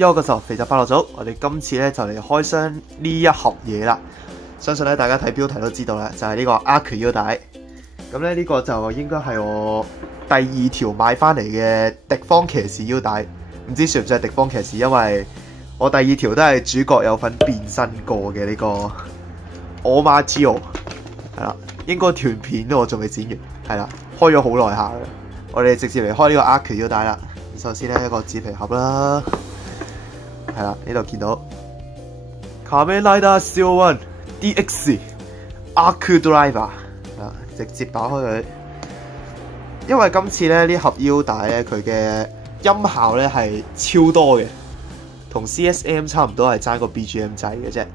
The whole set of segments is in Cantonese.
Yo，個時候肥仔快樂組，我哋今次咧就嚟開箱呢一盒嘢啦。相信咧大家睇標題都知道啦，就係呢個 Arc 腰帶。咁咧呢個就應該係我第2條買翻嚟嘅敵方騎士腰帶，唔知算唔算係敵方騎士，因為我第2條都係主角有份變身過嘅呢個 Omagio， 係啦，應該段片我仲未剪完，係啦，開咗好耐下嘅。我哋直接嚟開呢個 Arc 腰帶啦。首先咧一個紙皮盒啦。係啦，呢度見到 Kamen Rider Zero One DX Arc Driver， 直接打開佢。因為今次咧呢盒腰帶咧佢嘅音效咧係超多嘅，同 CSM 差唔多係爭個 BGM 掣嘅啫。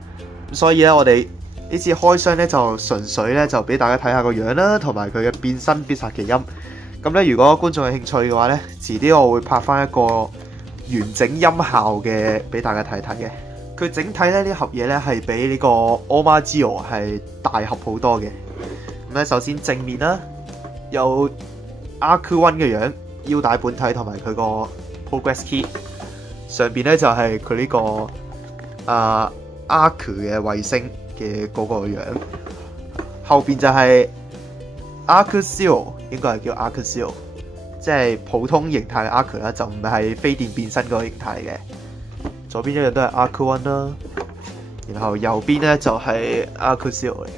咁所以咧我哋呢次開箱咧就純粹咧就俾大家睇下個樣啦，同埋佢嘅變身必殺技音。咁咧如果觀眾有興趣嘅話咧，遲啲我會拍翻一個完整音效嘅俾大家睇睇嘅。佢整體咧呢盒嘢咧係比呢個 Omagio 係大盒好多嘅。咁咧首先正面啦，有 Arc One 嘅樣，腰帶本體同埋佢個 Progress Key。上邊咧就係佢呢個Arc 嘅衛星嘅嗰個樣。後邊就係 Arc Zero， 應該係叫 Arc Zero。即係普通形態嘅 Arc 啦，就唔係飛電變身嗰個形態嚟嘅。左邊一樣都係 Arc One 啦，然後右邊咧就係 Arc Zero 嚟嘅。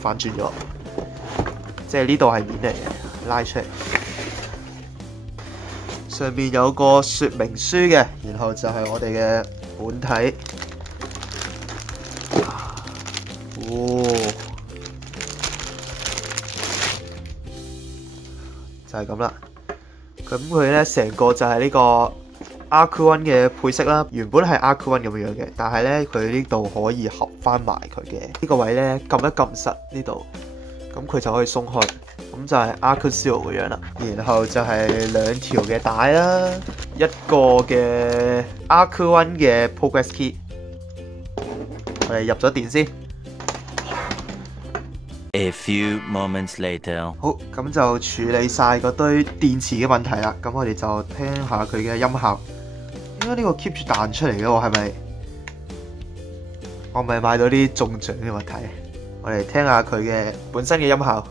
反轉咗，即係呢度係面嚟嘅，拉出嚟。上面有個說明書嘅，然後就係我哋嘅本體。就係咁啦，咁佢咧成個就係呢個 Arc One 嘅配色啦，原本係 Arc One 咁樣嘅，但係咧佢呢度可以合翻埋佢嘅呢個位咧，撳一撳實呢度，咁佢就可以鬆開，咁就係 Arc Zero 嘅樣啦。然後就係2條嘅帶啦，一個嘅 Arc One 嘅 Progress Key， 我哋入咗電先。A few moments later， 好，咁就處理晒嗰堆電池嘅問題啦。咁我哋就聽下佢嘅音效。應該呢個 keep 住彈出嚟嘅喎，係咪？我咪買到啲中獎嘅物體。我哋聽下佢嘅本身嘅音效。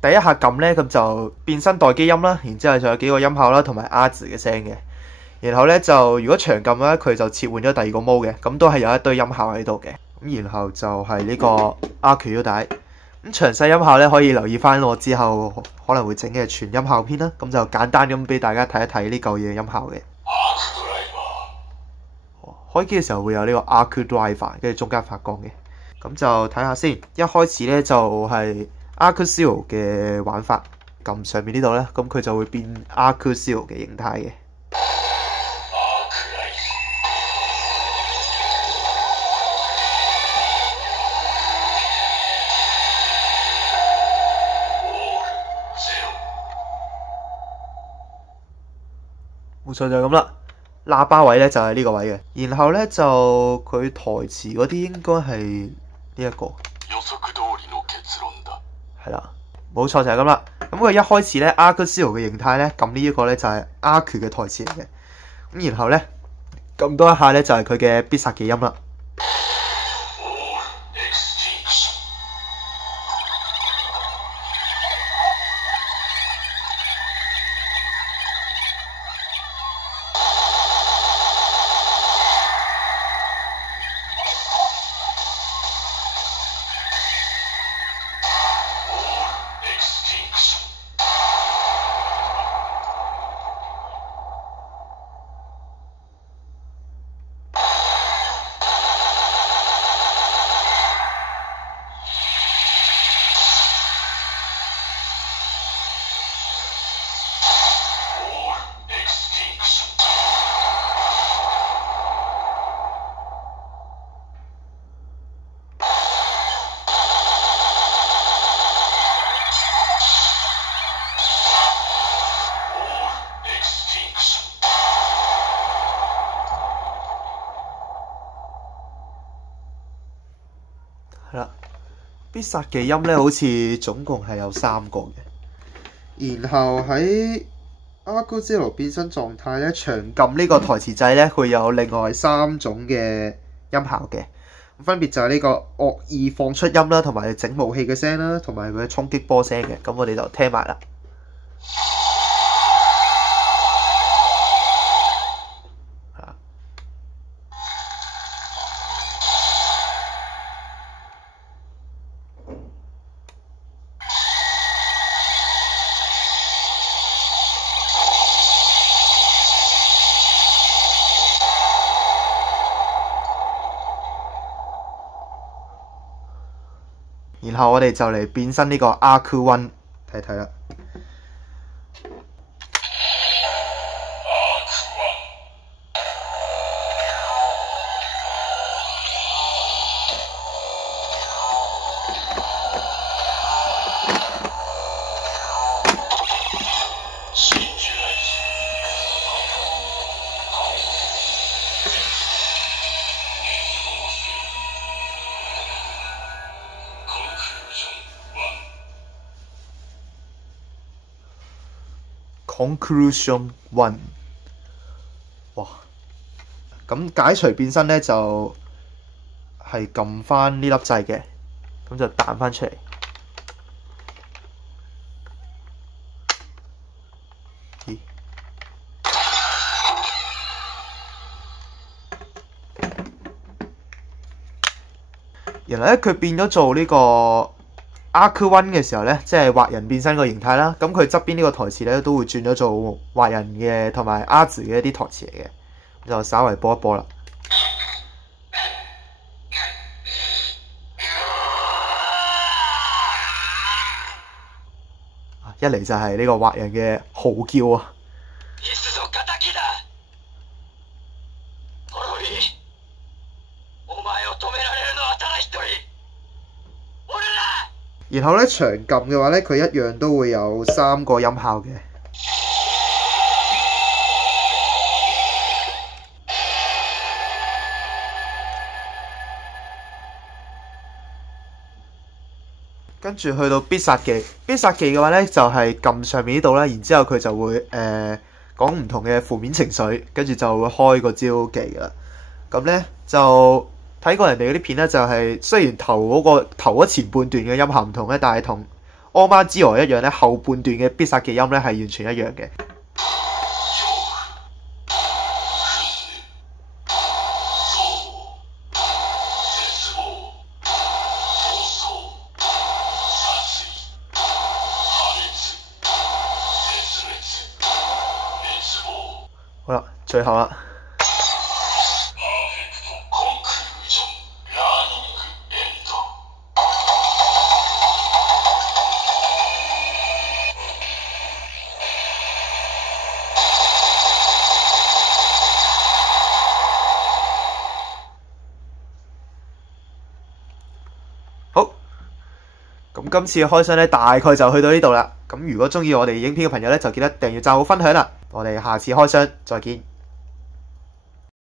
第一下撳咧，咁就變身待機音啦，然之後仲有幾個音效啦，同埋 R 字嘅聲嘅。然後咧就如果長撳咧，佢就切換咗第2個 mode 嘅，咁都係有一堆音效喺度嘅。咁然後就係呢個 Arc 腰帶。咁詳細音效咧可以留意翻我之後可能會整嘅全音效片啦。咁就簡單咁俾大家睇一睇呢嚿嘢嘅音效嘅。開機嘅時候會有呢個 Arc Driver， 跟住中間發光嘅。咁就睇下先，一開始咧就係Arc Zero 嘅玩法，撳上面呢度咧，咁佢就會變 Arc Zero 嘅形態嘅。冇錯，就係咁啦。喇叭位咧就係呢個位嘅，然後咧就佢台詞嗰啲應該係呢一個。係啦，冇錯就係咁啦。咁佢一開始咧 Arc Zero 嘅形態咧，撳呢一個咧就係 Arc 嘅台詞嚟嘅。咁然後咧撳多一下咧就係佢嘅必殺技音啦。係啦，必殺技音咧好似總共係有3個嘅。然後喺阿古之羅變身狀態咧，長撳呢個台詞掣咧，佢有另外3種嘅音效嘅，分別就係呢個惡意放出音啦，同埋整武器嘅聲啦，同埋佢嘅衝擊波聲嘅。咁我哋就聽埋啦。然後我哋就嚟變身呢個 Aku One 睇睇啦。Conclusion One， 哇！咁解除變身咧就係撳翻呢粒掣嘅，咁就彈翻出嚟。咦？原來咧佢變咗做呢個Aku One 嘅時候咧，即係畫人變身個形態啦。咁佢側邊呢個台詞咧都會轉咗做畫人嘅同埋阿字嘅一啲台詞嚟嘅，就稍微播一播啦。一嚟就係呢個畫人嘅嚎叫啊！然後咧長撳嘅話咧，佢一樣都會有3個音效嘅。跟住去到必殺技，必殺技嘅話咧就係撳上面呢度啦，然之後佢就會講唔同嘅負面情緒，跟住就會開個招技噶啦。咁咧就睇過人哋嗰啲片咧，就係雖然頭嗰前半段嘅音效唔同咧，但係同柯媽之羅一樣咧，後半段嘅必殺技音咧係完全一樣嘅。好啦，最後啦。好，咁今次嘅開箱咧，大概就去到呢度啦。咁如果中意我哋影片嘅朋友咧，就記得訂閱、讚好、分享啦。我哋下次開箱再見。